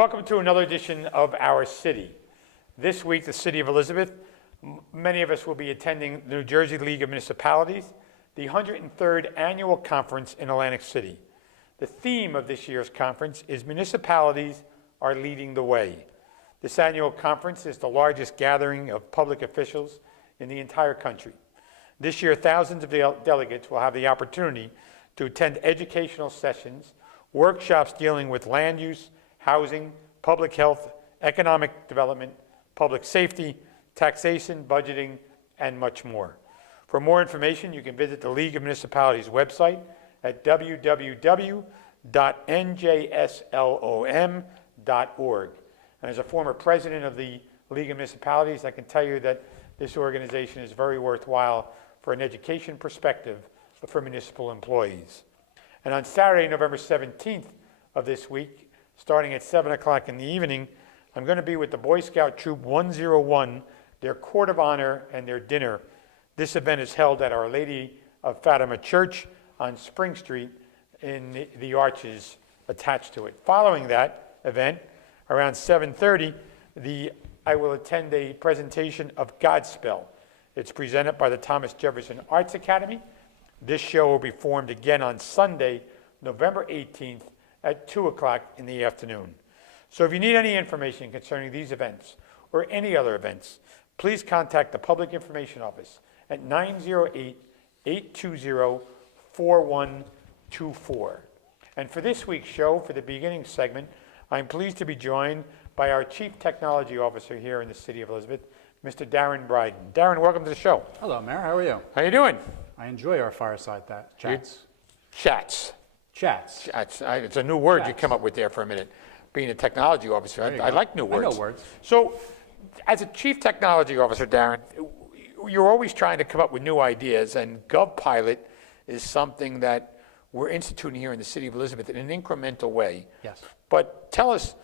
Welcome to another edition of Our City. This week, the City of Elizabeth, many of us will be attending the New Jersey League of Municipalities, the 103rd Annual Conference in Atlantic City. The theme of this year's conference is Municipalities Are Leading the Way. This annual conference is the largest gathering of public officials in the entire country. This year, thousands of delegates will have the opportunity to attend educational sessions, workshops dealing with land use, housing, public health, economic development, public safety, taxation, budgeting, and much more. For more information, you can visit the League of Municipalities website at www.njslom.org. And as a former president of the League of Municipalities, I can tell you that this organization is very worthwhile for an education perspective for municipal employees. And on Saturday, November 17th of this week, starting at 7 o'clock in the evening, I'm going to be with the Boy Scout Troop 101, their Court of Honor and their dinner. This event is held at Our Lady of Fatima Church on Spring Street in the arches attached to it. Following that event, around 7:30, I will attend a presentation of Godspell. It's presented by the Thomas Jefferson Arts Academy. This show will be performed again on Sunday, November 18th at 2 o'clock in the afternoon. So if you need any information concerning these events or any other events, please contact the Public Information Office at 908-820-4124. And for this week's show, for the beginning segment, I'm pleased to be joined by our Chief Technology Officer here in the City of Elizabeth, Mr. Darren Bryden. Darren, welcome to the show. Hello, Mayor. How are you? How you doing? I enjoy our fireside chats. Chats. Chats. It's a new word Chats. you come up with there for a minute. Being a technology officer, I like new words. I know words. So, as a Chief Technology Officer, Darren, you're always trying to come up with new ideas, and GovPilot is something that we're instituting here in the City of Elizabeth in an incremental way. Yes. But tell us,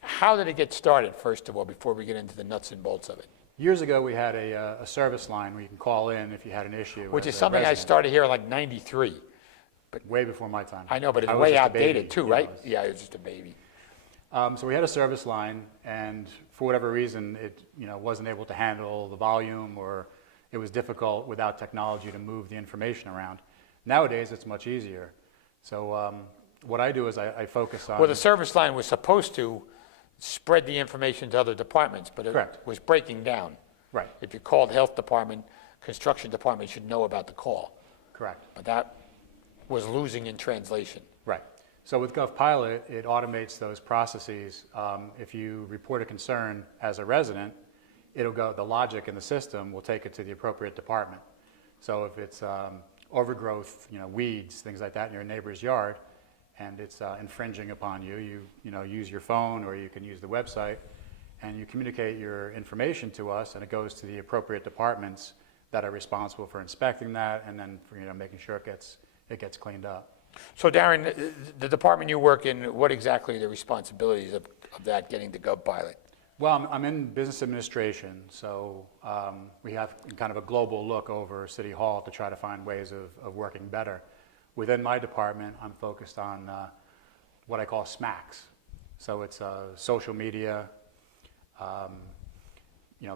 how did it get started, first of all, before we get into the nuts and bolts of it? Years ago, we had a service line where you can call in if you had an issue. Which is something I started here in like '93. Way before my time. I know, but it's I was way just a outdated baby. too, right? Yeah, it was just a baby. So we had a service line, and for whatever reason, it wasn't able to handle the volume, or it was difficult without technology to move the information around. Nowadays, it's much easier. So what I do is I focus on... Well, the service line was supposed to spread the information to other departments, but it Correct. was breaking down. Right. If you called health department, construction department should know about the call. Correct. But that was losing in translation. Right. So with GovPilot, it automates those processes. If you report a concern as a resident, it'll go, the logic in the system will take it to the appropriate department. So if it's overgrowth, weeds, things like that in your neighbor's yard, and it's infringing upon you, you use your phone, or you can use the website, and you communicate your information to us, and it goes to the appropriate departments that are responsible for inspecting that, and then for, making sure it gets cleaned up. So Darren, the department you work in, what exactly are the responsibilities of that getting to GovPilot? Well, I'm in business administration, so we have kind of a global look over City Hall to try to find ways of working better. Within my department, I'm focused on what I call SMACs. So it's social media,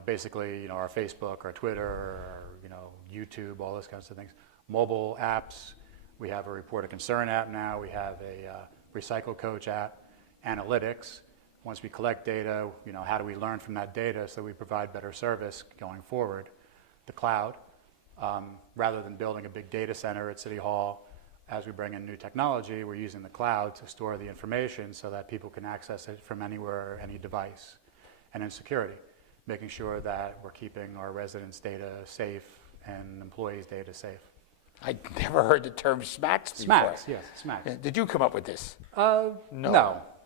basically, our Facebook, our Twitter, or, YouTube, all those kinds of things. Mobile apps. We have a Report a Concern app now. We have a Recycle Coach app. Analytics. Once we collect data, how do we learn from that data so we provide better service going forward? The cloud. Rather than building a big data center at City Hall, as we bring in new technology, we're using the cloud to store the information so that people can access it from anywhere, any device. And then security, making sure that we're keeping our residents' data safe and employees' data safe. I never heard the term SMACs before. SMACs, yes, SMACs. Did you come up with this? No.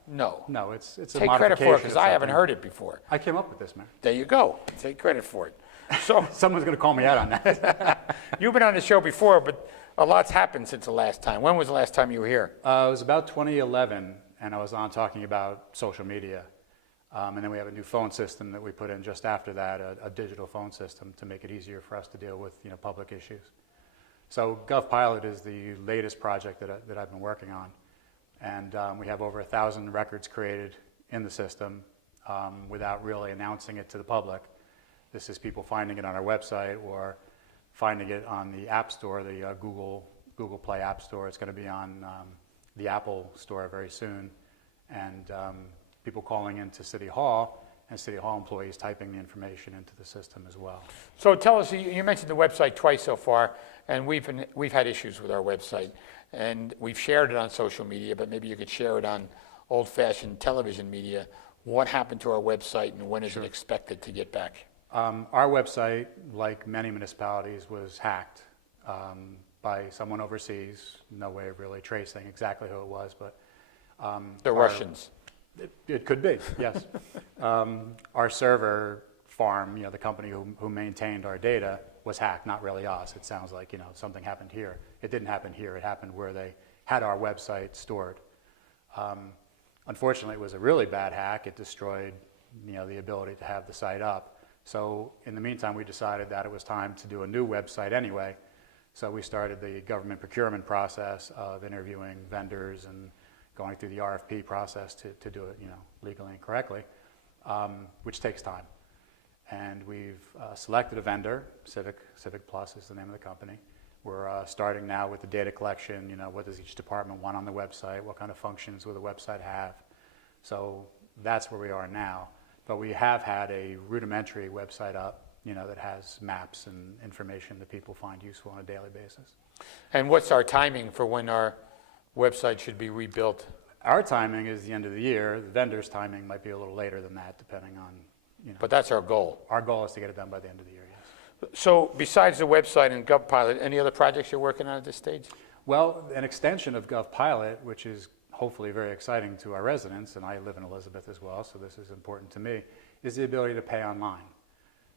No, it's a Take credit for it, because I haven't something. heard it before. I came up with this, man. There you go. Take credit for it. So Someone's going to call me out on that. you've been on the show before, but a lot's happened since the last time. When was the last time you were here? It was about 2011, and I was on talking about social media. And then we have a new phone system that we put in just after that, a digital phone system to make it easier for us to deal with public issues. So GovPilot is the latest project that I've been working on. And we have over 1,000 records created in the system without really announcing it to the public. This is people finding it on our website or finding it on the App Store, the Google Play App Store. It's going to be on the Apple Store very soon, and people calling into City Hall and City Hall employees typing the information into the system as well. So tell us, you mentioned the website twice so far, and we've had issues with our website, and we've shared it on social media, but maybe you could share it on old-fashioned television media. What happened to our website, and when is it expected to get back? Our website, like many municipalities, was hacked by someone overseas. No way of really tracing exactly who it was, but The Russians. It could be, yes. Our server farm, the company who maintained our data, was hacked, not really us. It sounds like, something happened here. It didn't happen here. It happened where they had our website stored. Unfortunately, it was a really bad hack. It destroyed, the ability to have the site up. So in the meantime, we decided that it was time to do a new website anyway. So we started the government procurement process of interviewing vendors and going through the RFP process to do it, legally and correctly, which takes time. And we've selected a vendor. Civic Plus is the name of the company. We're starting now with the data collection. What does each department want on the website? What kind of functions will the website have? So that's where we are now. But we have had a rudimentary website up, that has maps and information that people find useful on a daily basis. And what's our timing for when our website should be rebuilt? Our timing is the end of the year. The vendor's timing might be a little later than that, depending on, But that's our goal. Our goal is to get it done by the end of the year, yes. So besides the website and GovPilot, any other projects you're working on at this stage? Well, an extension of GovPilot, which is hopefully very exciting to our residents, and I live in Elizabeth as well, so this is important to me, is the ability to pay online.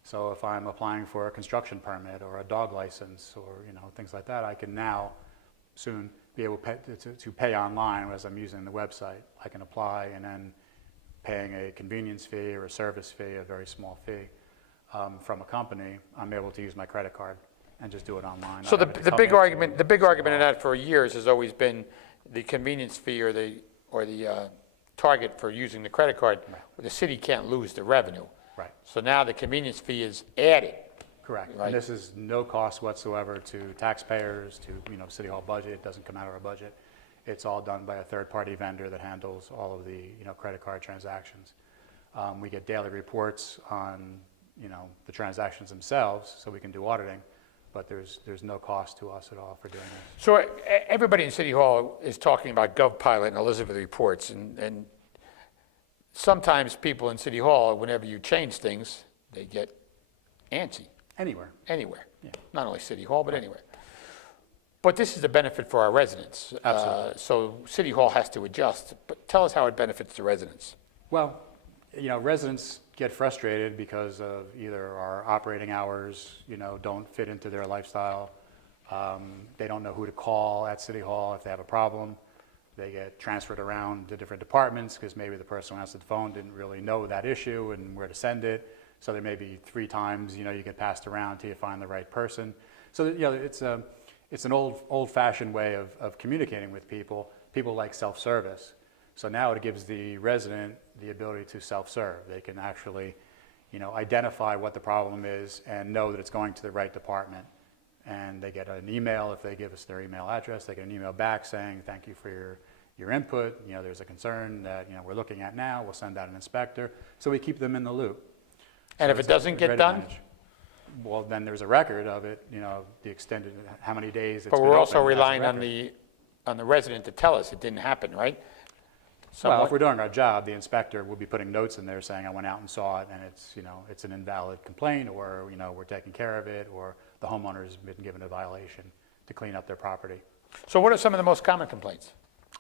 So if I'm applying for a construction permit or a dog license or things like that, I can now soon be able to pay online as I'm using the website. I can apply and then paying a convenience fee or a service fee, a very small fee, from a company, I'm able to use my credit card and just do it online. So the big argument in that for years has always been the convenience fee or the target for using the credit card. Right. The city can't lose the revenue. Right. So now the convenience fee is added. Correct. Right. And this is no cost whatsoever to taxpayers, to City Hall budget. It doesn't come out of our budget. It's all done by a third-party vendor that handles all of the credit card transactions. We get daily reports on the transactions themselves, so we can do auditing. But there's no cost to us at all for doing this. So everybody in City Hall is talking about GovPilot and Elizabeth reports, and sometimes people in City Hall, whenever you change things, they get antsy. Anywhere. Yeah. Not only City Hall, but anywhere. But this is a benefit for our residents. Absolutely. So City Hall has to adjust. But tell us how it benefits the residents. Well, residents get frustrated because of either our operating hours, don't fit into their lifestyle. They don't know who to call at City Hall if they have a problem. They get transferred around to different departments because maybe the person who answered the phone didn't really know that issue and where to send it. So there may be 3 times, you get passed around till you find the right person. So, it's an old-fashioned way of communicating with people. People like self-service. So now it gives the resident the ability to self-serve. They can actually, identify what the problem is and know that it's going to the right department. And they get an email. If they give us their email address, they get an email back saying, thank you for your input. There's a concern that, we're looking at now. We'll send out an inspector. So we keep them in the loop. And if it doesn't get done? Well, then there's a record of it, the extended, how many days it's But been we're also open, that's a relying on record. the resident to tell us it didn't happen, right? Well, if we're doing our job, the inspector will be putting notes in there saying, I went out and saw it, and it's an invalid complaint, or, we're taking care of it, or the homeowner's been given a violation to clean up their property. So what are some of the most common complaints?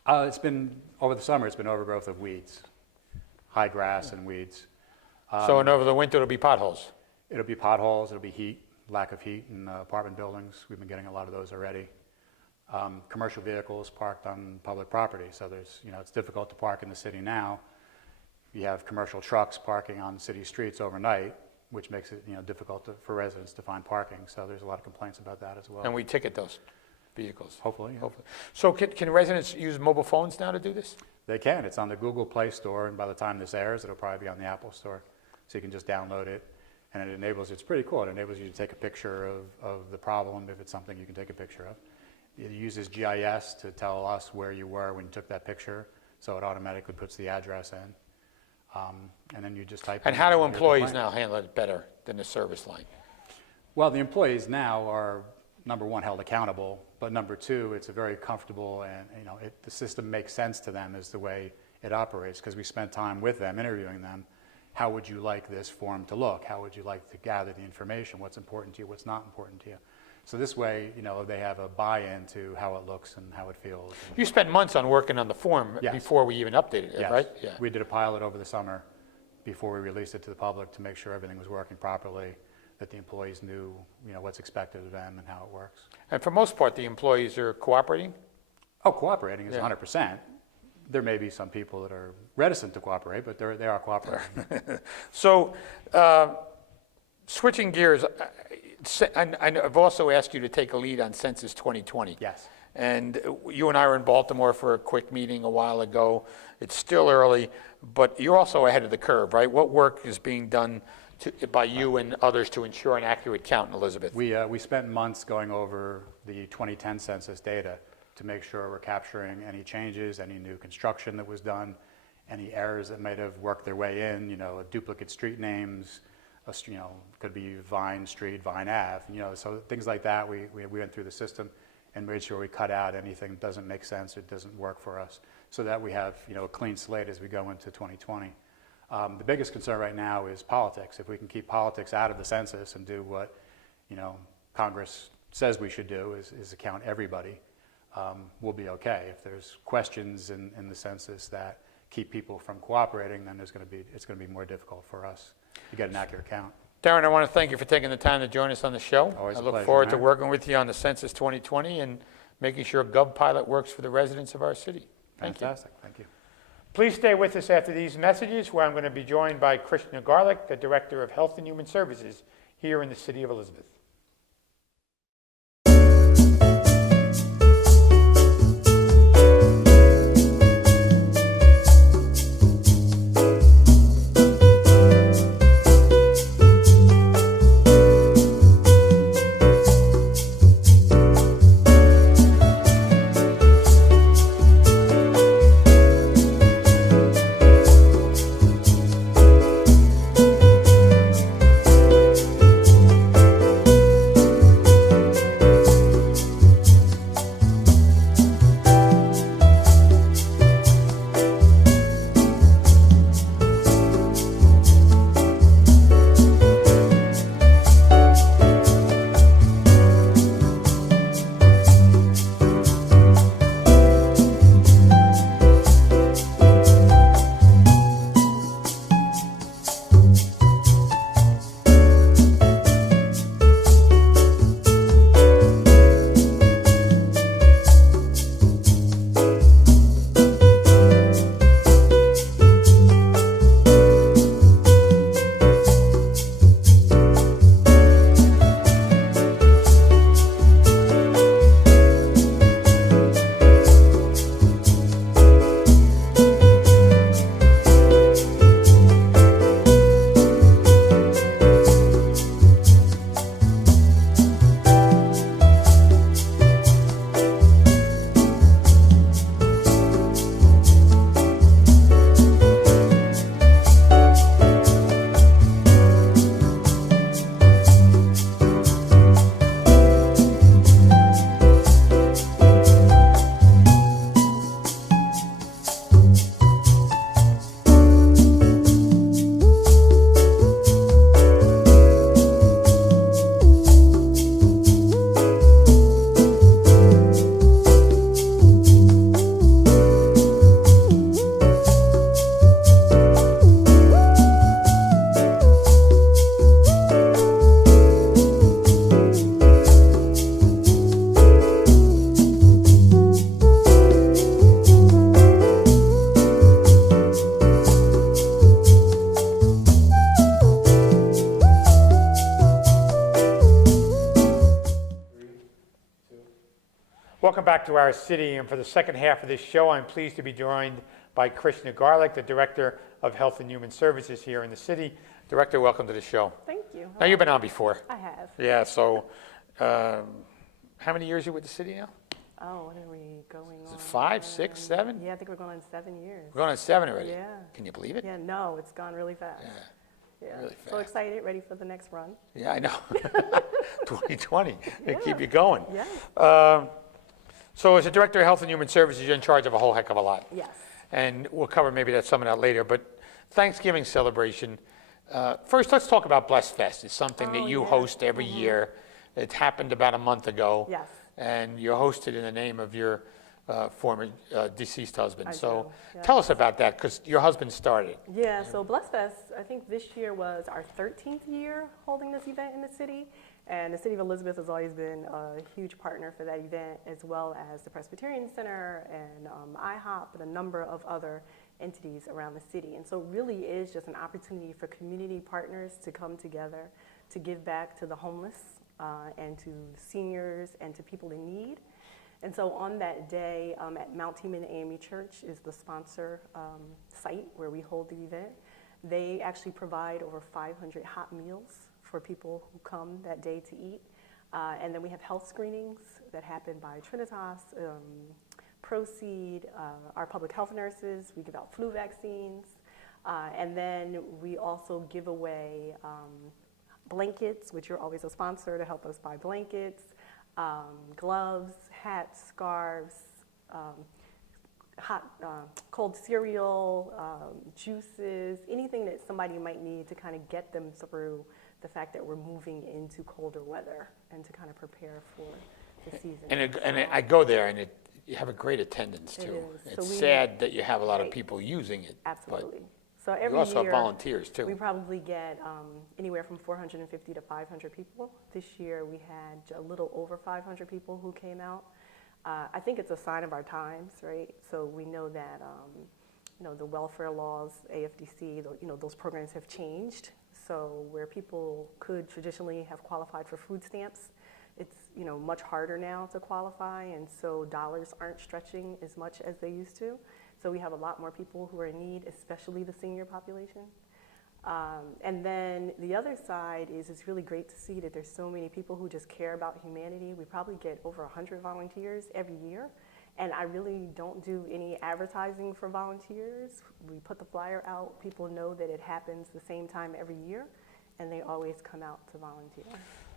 It's been, over the summer, it's been overgrowth of weeds, high grass and weeds. So over the winter, it'll be potholes. It'll be potholes, it'll be heat, lack of heat in apartment buildings. We've been getting a lot of those already. Commercial vehicles parked on public property. So there's, it's difficult to park in the city now. You have commercial trucks parking on city streets overnight, which makes it, difficult for residents to find parking. So there's a lot of complaints about that as well. And we ticket those. vehicles. Hopefully, yeah. Hopefully. So can residents use mobile phones now to do this? They can. It's on the Google Play Store, and by the time this airs, it'll probably be on the Apple Store. So you can just download it, and it enables, it's pretty cool. It enables you to take a picture of the problem if it's something you can take a picture of. It uses GIS to tell us where you were when you took that picture, so it automatically puts the address in. And then you just type And in how do your employees complaint. now handle it better than the service line? Well, the employees now are, number one, held accountable, but number two, it's a very comfortable and, the system makes sense to them as the way it operates, because we spent time with them, interviewing them. How would you like this form to look? How would you like to gather the information? What's important to you? What's not important to you? So this way, they have a buy-in to how it looks and how it feels. You spent months on working on the form Yes. before we even updated it, Yes. right? Yeah. We did a pilot over the summer before we released it to the public to make sure everything was working properly, that the employees knew, what's expected of them and how it works. And for most part, the employees are cooperating? Oh, cooperating is Yeah. 100%. There may be some people that are reticent to cooperate, but they are cooperating. So, switching gears, I've also asked you to take a lead on Census 2020. Yes. And you and I were in Baltimore for a quick meeting a while ago. It's still early, but you're also ahead of the curve, right? What work is being done by you and others to ensure an accurate count in Elizabeth? We spent months going over the 2010 census data to make sure we're capturing any changes, any new construction that was done, any errors that might have worked their way in, duplicate street names, could be Vine Street, Vine Ave, so things like that. We went through the system and made sure we cut out anything that doesn't make sense, it doesn't work for us, so that we have, a clean slate as we go into 2020. The biggest concern right now is politics. If we can keep politics out of the census and do what, Congress says we should do, is account everybody, we'll be okay. If there's questions in the census that keep people from cooperating, then it's going to be more difficult for us to get an accurate count. Darren, I want to thank you for taking the time to join us on the show. Always I a look pleasure, forward to Mayor. working with you on the Census 2020 and making sure GovPilot works for the residents of our city. Thank you. Fantastic. Thank you. Please stay with us after these messages, where I'm going to be joined by Krishna, the Director of Health and Human Services here in the city of Elizabeth. Welcome back to our city, and for the second half of this show, I'm pleased to be joined by Krishna, the Director of Health and Human Services here in the city. Director, welcome to the show. Thank you. Now, you've been on before. I have. Yeah, so how many years are you with the city now? Oh, what are we going on? 5, 6, 7? Yeah, I think we're going on 7 years. We're going on 7 already. Yeah. Can you believe it? Yeah, no, it's gone really fast. Yeah, Yeah. really So fast. excited, ready for the next run. Yeah, I know. 2020. They keep you going. Yeah. So as a Director of Health and Human Services, you're in charge of a whole heck of a lot. Yes. And we'll cover maybe some of that later. But Thanksgiving celebration, first let's talk about Bless Fest. It's something that you host every year. It happened about a month ago. Yes. And you're hosted in the name of your former deceased husband. I So do, tell us about that, because your husband started. Yeah, so Bless Fest, I think this year was our 13th year holding this event in the city. And the City of Elizabeth has always been a huge partner for that event, as well as the Presbyterian Center and IHOP and a number of other entities around the city. And so it really is just an opportunity for community partners to come together to give back to the homeless and to seniors and to people in need. And so on that day at Mount Teman AME Church is the sponsor site where we hold the event. They actually provide over 500 hot meals for people who come that day to eat. And then we have health screenings that happen by Trinitas, Proceed, our public health nurses. We give out flu vaccines. And then we also give away blankets, which you're always a sponsor to help us buy blankets, gloves, hats, scarves, cold cereal, juices, anything that somebody might need to kind of get them through the fact that we're moving into colder weather and to kind of prepare for the season. And I go there, and you have a great attendance, too. It is. So It's sad that you have a lot of people using it. Absolutely. But So every you also year, have volunteers, too. we probably get anywhere from 450 to 500 people. This year we had a little over 500 people who came out. I think it's a sign of our times, right? So we know that the welfare laws, AFDC, those programs have changed. So where people could traditionally have qualified for food stamps, it's much harder now to qualify, and so dollars aren't stretching as much as they used to. So we have a lot more people who are in need, especially the senior population. And then the other side is it's really great to see that there's so many people who just care about humanity. We probably get over 100 volunteers every year. And I really don't do any advertising for volunteers. We put the flyer out. People know that it happens the same time every year, and they always come out to volunteer.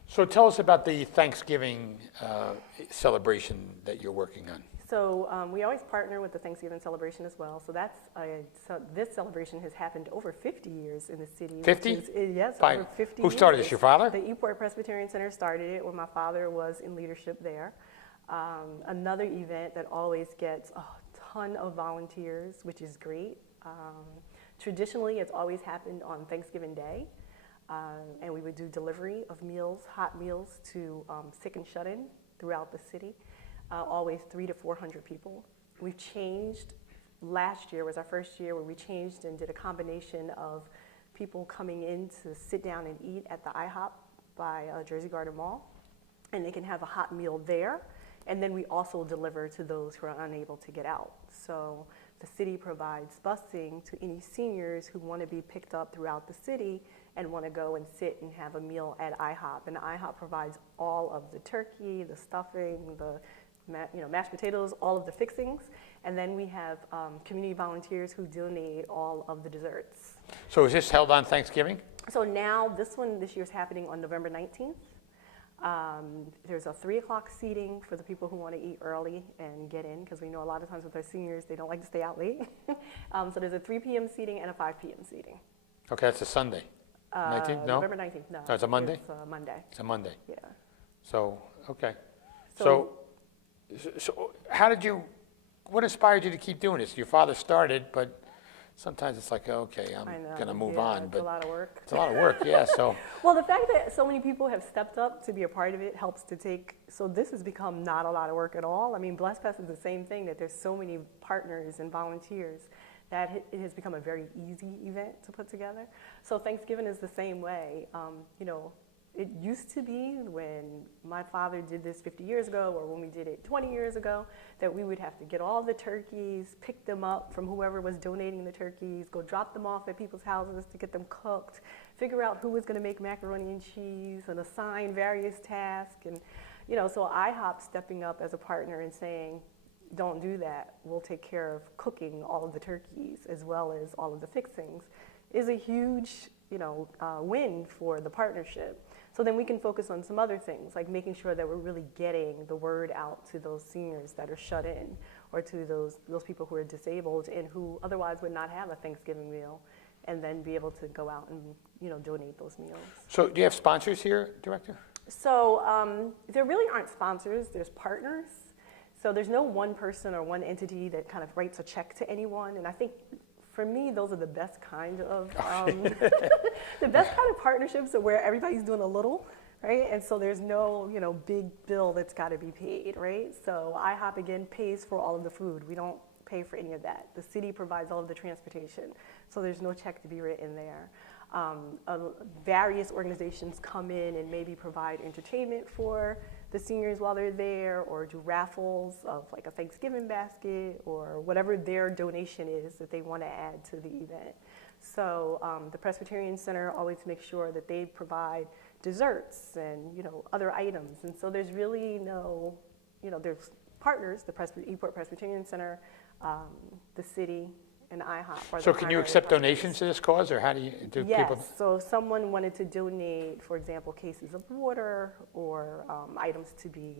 So tell us about the Thanksgiving celebration that you're working on. So we always partner with the Thanksgiving celebration as well. So this celebration has happened over 50 years in the city. 50? Yes, By, over 50 who started years. this, your father? The Eport Presbyterian Center started it when my father was in leadership there. Another event that always gets a ton of volunteers, which is great. Traditionally, it's always happened on Thanksgiving Day. And we would do delivery of meals, hot meals to sick and shut-in throughout the city. Always 300 to 400 people. We've changed. Last year was our first year where we changed and did a combination of people coming in to sit down and eat at the IHOP by Jersey Garden Mall. And they can have a hot meal there. And then we also deliver to those who are unable to get out. So the city provides busing to any seniors who want to be picked up throughout the city and want to go and sit and have a meal at IHOP. And IHOP provides all of the turkey, the stuffing, the mashed potatoes, all of the fixings. And then we have community volunteers who donate all of the desserts. So is this held on Thanksgiving? So now this year is happening on November 19th. There's a 3 o'clock seating for the people who want to eat early and get in, because we know a lot of times with our seniors, they don't like to stay out late. So there's a 3 p.m. seating and a 5 p.m. seating. Okay, that's a Sunday. 19th? No? November 19th, no. No, it's a Monday? It's a Monday, It's a Monday. yeah. So, okay. So- So what inspired you to keep doing this? Your father started, but sometimes it's like, okay, I'm I know, going to move yeah, on. It's But a lot of work. it's a lot of work, yeah, so. Well, the fact that so many people have stepped up to be a part of it helps to so this has become not a lot of work at all. I mean, Bless Fest is the same thing, that there's so many partners and volunteers that it has become a very easy event to put together. So Thanksgiving is the same way. it used to be when my father did this 50 years ago or when we did it 20 years ago, that we would have to get all the turkeys, pick them up from whoever was donating the turkeys, go drop them off at people's houses to get them cooked, figure out who was going to make macaroni and cheese, and assign various tasks. And, so IHOP stepping up as a partner and saying, don't do that, we'll take care of cooking all of the turkeys as well as all of the fixings, is a huge, win for the partnership. So then we can focus on some other things, like making sure that we're really getting the word out to those seniors that are shut in, or to those people who are disabled and who otherwise would not have a Thanksgiving meal, and then be able to go out and donate those meals. So do you have sponsors here, Director? So there really aren't sponsors, there's partners. So there's no one person or one entity that kind of writes a check to anyone, and I think for me, those are the best kind of the best kind of partnerships are where everybody's doing a little, right? And so there's no big bill that's got to be paid, right? So IHOP again pays for all of the food. We don't pay for any of that. The city provides all of the transportation, so there's no check to be written there. Various organizations come in and maybe provide entertainment for the seniors while they're there, or do raffles of like a Thanksgiving basket or whatever their donation is that they want to add to the event. So the Presbyterian Center always makes sure that they provide desserts and other items. And so there's really no, there's partners, the Eport Presbyterian Center, the city, and IHOP. So can you accept donations to this cause, or how do people? Yes, so if someone wanted to donate, for example, cases of water or items to be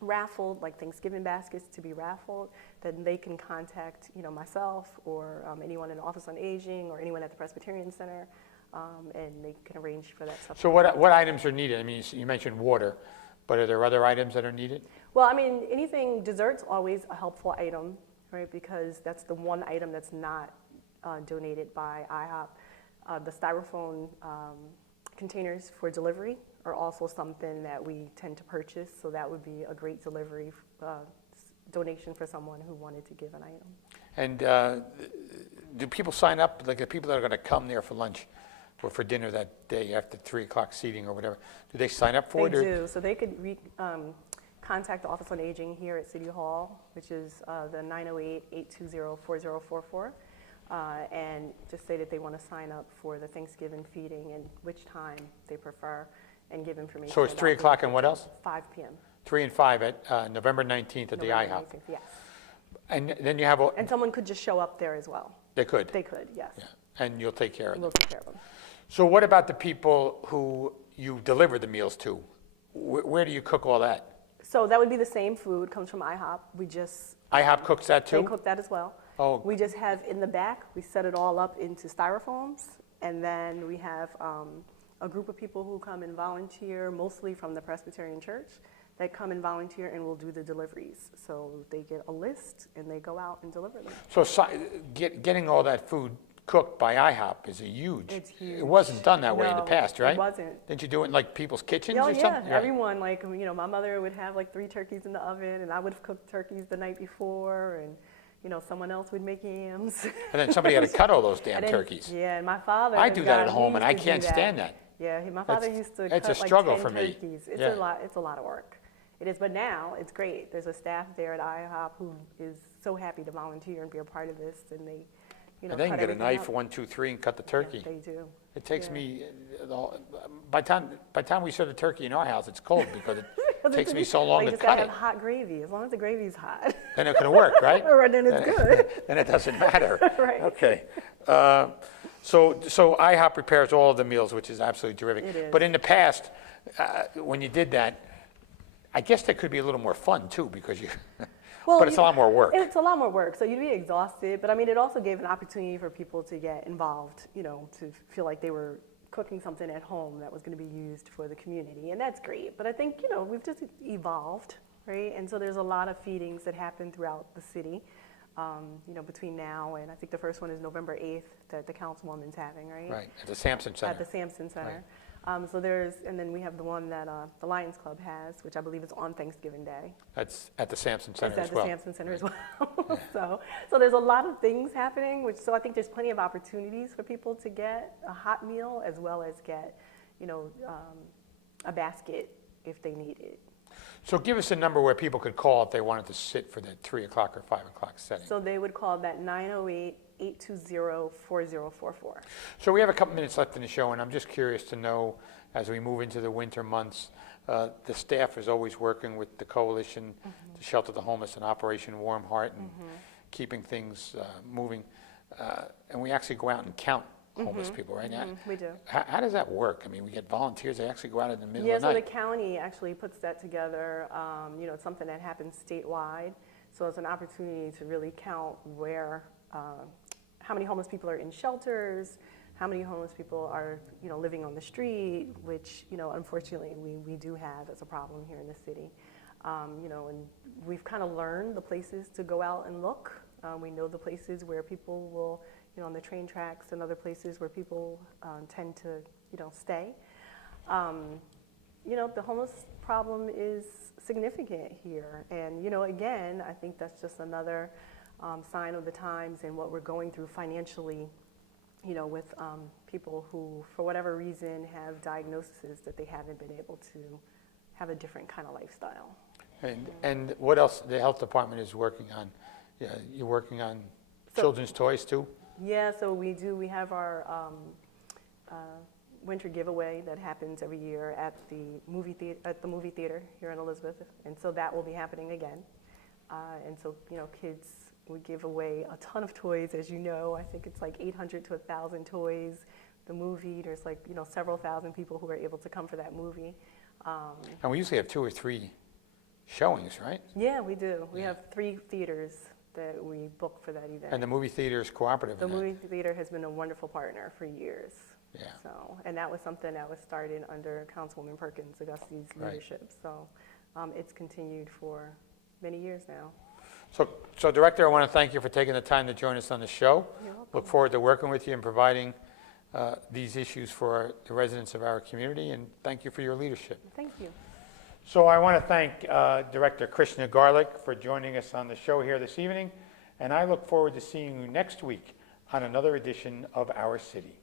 raffled, like Thanksgiving baskets to be raffled, then they can contact myself or anyone in the Office on Aging or anyone at the Presbyterian Center, and they can arrange for that stuff. So what items are needed? I mean, you mentioned water, but are there other items that are needed? Well, I mean, anything, dessert's always a helpful item, right? Because that's the one item that's not donated by IHOP. The styrofoam containers for delivery are also something that we tend to purchase, so that would be a great delivery donation for someone who wanted to give an item. And do people sign up, like the people that are going to come there for lunch or for dinner that day after 3 o'clock seating or whatever, do they sign up for it? They do, so they could contact the Office on Aging here at City Hall, which is the 908-820-4044, and just say that they want to sign up for the Thanksgiving feeding and which time they prefer, and give information. So it's 3 o'clock and what else? 5 p.m. 3 and 5 at November 19th at the November IHOP. 19th, yes. And then you have, And someone could just show up there as well. they could, They could, yes. yeah, and you'll take care of them. We'll take care of them. So what about the people who you deliver the meals to? Where do you cook all that? So that would be the same food, comes from IHOP. We just, IHOP cooks that they too? cook that as well. Oh. We just have in the back, we set it all up into styrofoams, and then we have a group of people who come and volunteer, mostly from the Presbyterian Church, that come and volunteer and will do the deliveries. So they get a list and they go out and deliver them. So getting all that food cooked by IHOP is a huge. It's huge. It wasn't done that way in the No, past, right? it wasn't. Didn't you do it in like people's kitchens Oh or yeah, something? Right. everyone, like, my mother would have like 3 turkeys in the oven, and I would have cooked turkeys the night before, and someone else would make yams. And then somebody had to cut all those damn And then- turkeys. Yeah, and my father. I do that at he home, and I used to do can't stand that. Yeah, my father That's- used to it's cut a struggle like 10 for me. turkeys. It's Yeah. a lot. It's a lot of work. It is, but now it's great. There's a staff there at IHOP who is so happy to volunteer and be a part of this, and they, And they can cut get a everything knife, up. 1, 2, 3, and cut the Yeah, turkey. they do. It takes Yeah. me, by the time we serve the turkey in our house, it's cold because it takes me so long Like, to just cut gotta it. have hot gravy. As long as the gravy's hot, Then it's going to work, right? or then it's good. Then it doesn't matter. Right. Okay. So IHOP prepares all of the meals, which is absolutely terrific. It is. But in the past, when you did that, I guess that could be a little more fun too, because you, Well, but it's a lot more work. It's a lot more work, so you'd be exhausted. But I mean, it also gave an opportunity for people to get involved, to feel like they were cooking something at home that was going to be used for the community, and that's great. But I think, we've just evolved, right? And so there's a lot of feedings that happen throughout the city, between now and I think the first one is November 8th that the councilwoman's having, right? Right, at the Sampson Center. At the Sampson Center. Right. So and then we have the one that the Lions Club has, which I believe is on Thanksgiving Day. That's at the Sampson Center It's as well. at the Sampson Center as well. So there's a lot of things happening, so I think there's plenty of opportunities for people to get a hot meal as well as get, a basket if they need it. So give us a number where people could call if they wanted to sit for that 3 o'clock or 5 o'clock setting. So they would call that 908-820-4044. So we have a couple minutes left in the show, and I'm just curious to know, as we move into the winter months, the staff is always working with the coalition to shelter the homeless and Operation Warm Heart and keeping things moving. And we actually go out and count homeless people, right? We do. How does that work? I mean, we get volunteers, they actually go out in the middle Yeah, of the so the night. county actually puts that together. It's something that happens statewide. So it's an opportunity to really count how many homeless people are in shelters, how many homeless people are, living on the street, which, unfortunately we do have as a problem here in the city. And we've kind of learned the places to go out and look. We know the places where people will, on the train tracks and other places where people tend to, stay. The homeless problem is significant here. And, again, I think that's just another sign of the times and what we're going through financially, with people who, for whatever reason, have diagnoses that they haven't been able to have a different kind of lifestyle. And what else the health department is working on? Yeah, you're working on children's toys too? Yeah, so we do. We have our winter giveaway that happens every year at the movie theater here in Elizabeth, and so that will be happening again. And so kids, we give away a ton of toys, as you know. I think it's like 800 to 1,000 toys. The movie, there's like several thousand people who are able to come for that movie. And we usually have 2 or 3 showings, right? Yeah, we do. We have 3 theaters that we book for that event. And the movie theater is cooperative The in that. movie theater has been a wonderful partner for years. Yeah. So, and that was something that was started under Councilwoman Perkins Augusti's Right. leadership. So, it's continued for many years now. So Director, I want to thank you for taking the time to join us on the show. You're welcome. Look forward to working with you and providing these issues for the residents of our community, and thank you for your leadership. Thank you. So I want to thank Director Krishna Garlick for joining us on the show here this evening, and I look forward to seeing you next week on another edition of Our City.